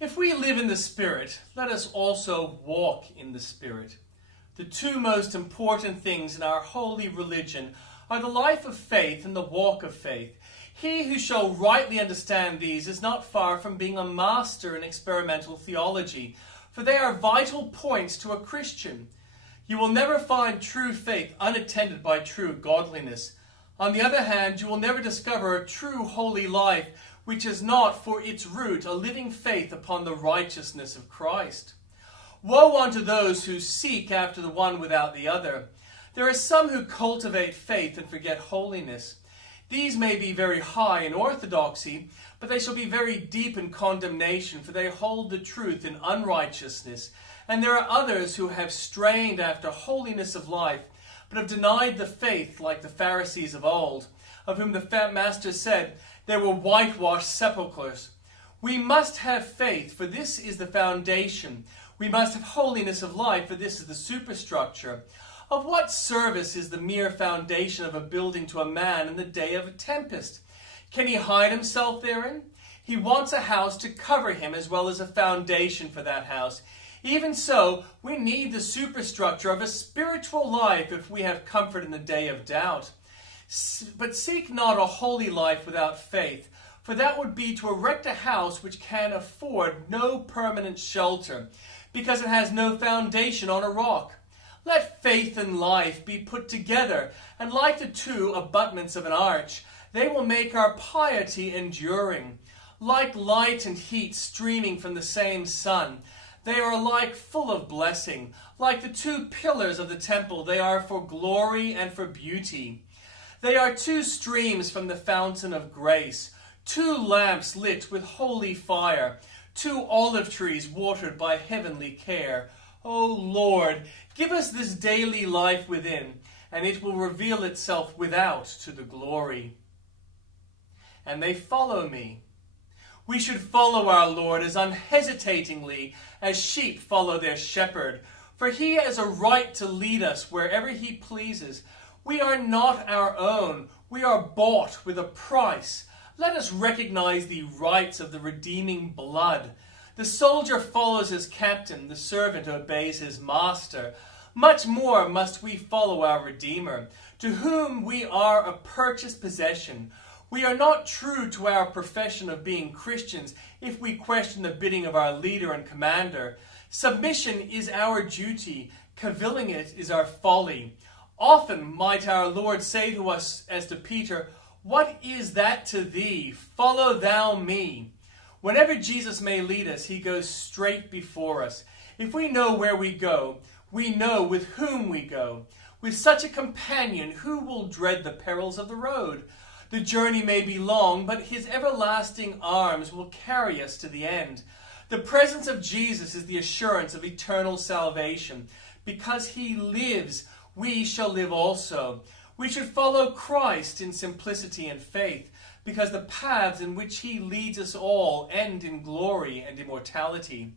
If we live in the Spirit, let us also walk in the Spirit. The two most important things in our holy religion are the life of faith and the walk of faith. He who shall rightly understand these is not far from being a master in experimental theology, for they are vital points to a Christian. You will never find true faith unattended by true godliness. On the other hand, you will never discover a true holy life which has not for its root a living faith upon the righteousness of Christ. Woe unto those who seek after the one without the other. There are some who cultivate faith and forget holiness. These may be very high in orthodoxy, but they shall be very deep in condemnation, for they hold the truth in unrighteousness. And there are others who have strained after holiness of life, but have denied the faith like the Pharisees of old, of whom the Master said, they were whitewashed sepulchres. We must have faith, for this is the foundation. We must have holiness of life, for this is the superstructure. Of what service is the mere foundation of a building to a man in the day of a tempest? Can he hide himself therein? He wants a house to cover him as well as a foundation for that house. Even so, we need the superstructure of a spiritual life if we have comfort in the day of doubt. But seek not a holy life without faith, for that would be to erect a house which can afford no permanent shelter, because it has no foundation on a rock. Let faith and life be put together, and like the two abutments of an arch, they will make our piety enduring. Like light and heat streaming from the same sun, they are alike full of blessing. Like the two pillars of the temple, they are for glory and for beauty. They are two streams from the fountain of grace, two lamps lit with holy fire, two olive trees watered by heavenly care. O Lord, give us this daily life within, and it will reveal itself without to the glory. And they follow me. We should follow our Lord as unhesitatingly as sheep follow their shepherd, for he has a right to lead us wherever he pleases. We are not our own. We are bought with a price. Let us recognize the rights of the redeeming blood. The soldier follows his captain, the servant obeys his master. Much more must we follow our Redeemer, to whom we are a purchased possession. We are not true to our profession of being Christians if we question the bidding of our leader and commander. Submission is our duty, cavilling it is our folly. Often might our Lord say to us as to Peter, "What is that to thee? Follow thou me." Whenever Jesus may lead us, he goes straight before us. If we know where we go, we know with whom we go. With such a companion, who will dread the perils of the road? The journey may be long, but his everlasting arms will carry us to the end. The presence of Jesus is the assurance of eternal salvation. Because he lives, we shall live also. We should follow Christ in simplicity and faith, because the paths in which he leads us all end in glory and immortality.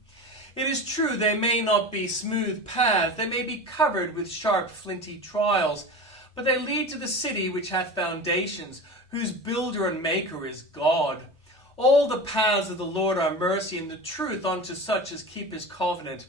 It is true they may not be smooth paths, they may be covered with sharp flinty trials, but they lead to the city which hath foundations, whose builder and maker is God. All the paths of the Lord are mercy and the truth unto such as keep his covenant.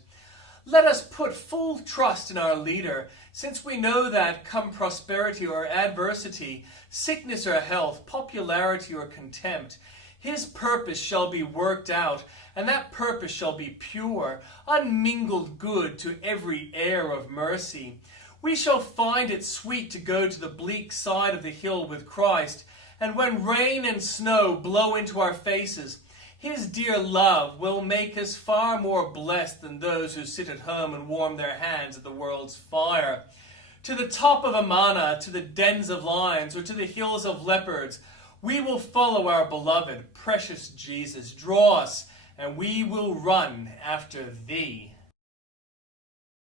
Let us put full trust in our leader, since we know that, come prosperity or adversity, sickness or health, popularity or contempt, his purpose shall be worked out, and that purpose shall be pure, unmingled good to every air of mercy. We shall find it sweet to go to the bleak side of the hill with Christ, and when rain and snow blow into our faces, his dear love will make us far more blessed than those who sit at home and warm their hands at the world's fire. To the top of Amana, to the dens of lions, or to the hills of leopards, we will follow our beloved, precious Jesus. Draw us, and we will run after thee.